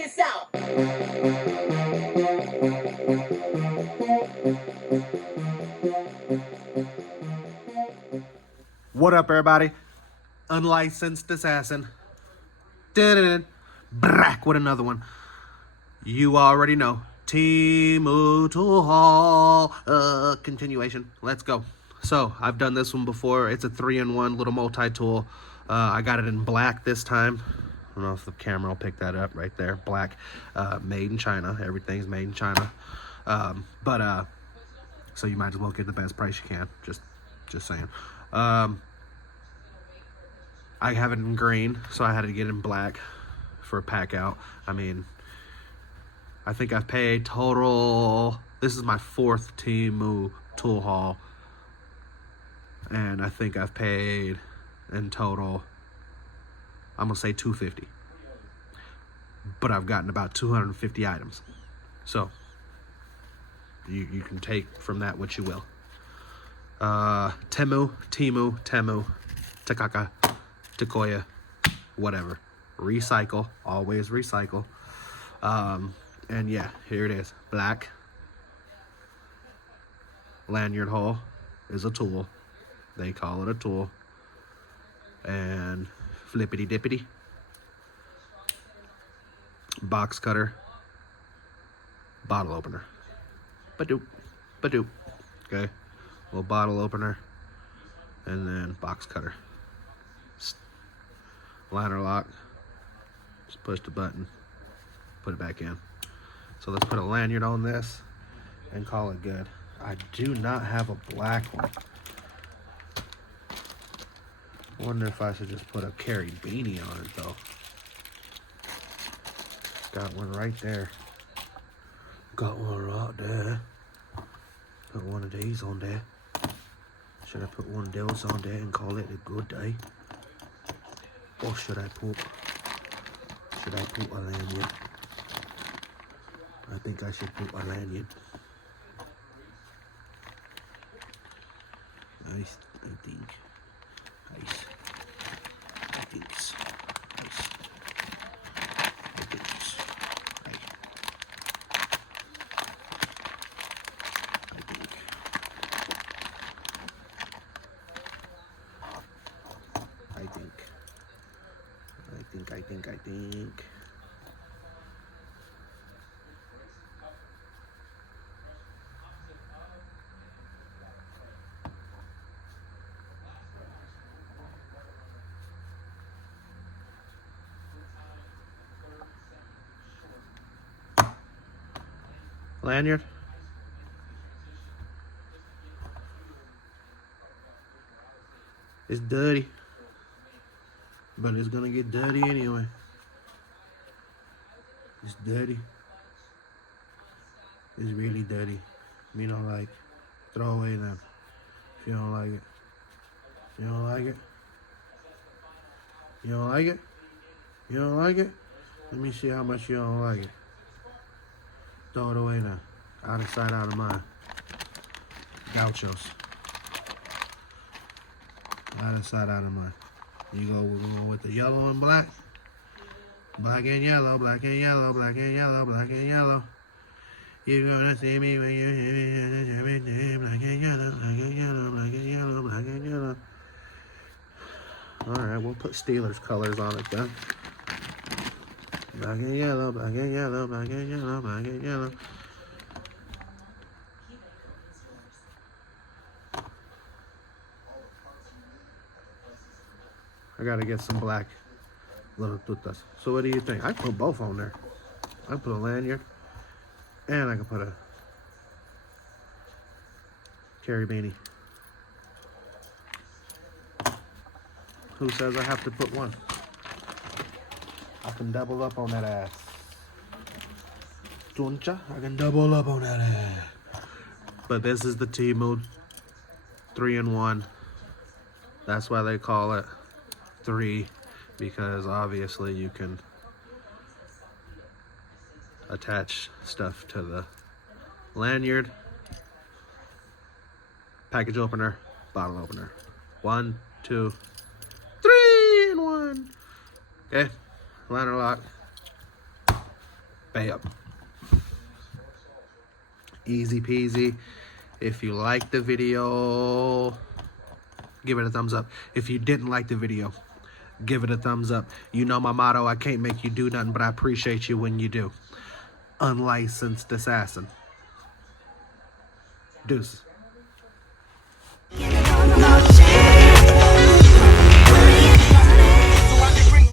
this out. What up, everybody? Unlicensed assassin. Brack with another one. You already know. TEMU tool haul. Continuation. Let's go. So, I've done this one before. It's a 3-in-1 little multi-tool. I got it in black this time. I don't know if the camera will pick that up right there. Black. Made in China. Everything's made in China. So you might as well get the best price you can. Just saying. I have it in green, so I had to get it in black for a pack out. I mean, I think I've paid total, this is my 4th TEMU tool haul, and I think I've paid in total, I'm gonna say $250, but I've gotten about 250 items. So you can take from that what you will. TEMU, Takaka, Takoya, whatever. Recycle, always recycle. And yeah, here it is. Black. Lanyard hole is a tool. They call it a tool. And flippity dippity. Box cutter. Bottle opener. Badoop. Badoop. Okay. Little bottle opener. And then box cutter. Liner lock, just push the button, put it back in. So let's put a lanyard on this and call it good. I do not have a black one. I wonder if I should just put a carry beanie on it though. Got one right there. Got one right there. Put one of these on there. Should I put one of those on there and call it a good day? Or should I put a lanyard? I think I should put a lanyard. Nice, I think. Nice. I think it's nice. I think it's right. I think. Lanyard. It's dirty, but it's gonna get dirty anyway. It's dirty. It's really dirty. If you don't like, throw away then. If you don't like it. You don't like it? You don't like it? You don't like it? Let me see how much you don't like it. Throw it away now. Out of sight, out of mind. Gauchos. Out of sight, out of mind. We're going with the yellow and black. Black and yellow, black and yellow, black and yellow, black and yellow. You're gonna see me when you hear me. Black and yellow, black and yellow, black and yellow, black and yellow. Alright, we'll put Steelers colors on it then. Black and yellow, black and yellow, black and yellow, black and yellow. I gotta get some black little tutas. So what do you think? I put both on there. I put a lanyard and I can put a carry beanie. Who says I have to put one? I can double up on that ass. Tuncha, I can double up on that ass. But this is the TEMU 3-in-1. That's why they call it 3, because obviously you can attach stuff to the lanyard, package opener, bottle opener. 1, 2, 3 in 1. Okay, liner lock. Bam. Easy peasy. If you liked the video, give it a thumbs up. If you didn't like the video, give it a thumbs up. You know my motto, I can't make you do nothing, but I appreciate you when you do. Unlicensed assassin. Deuce.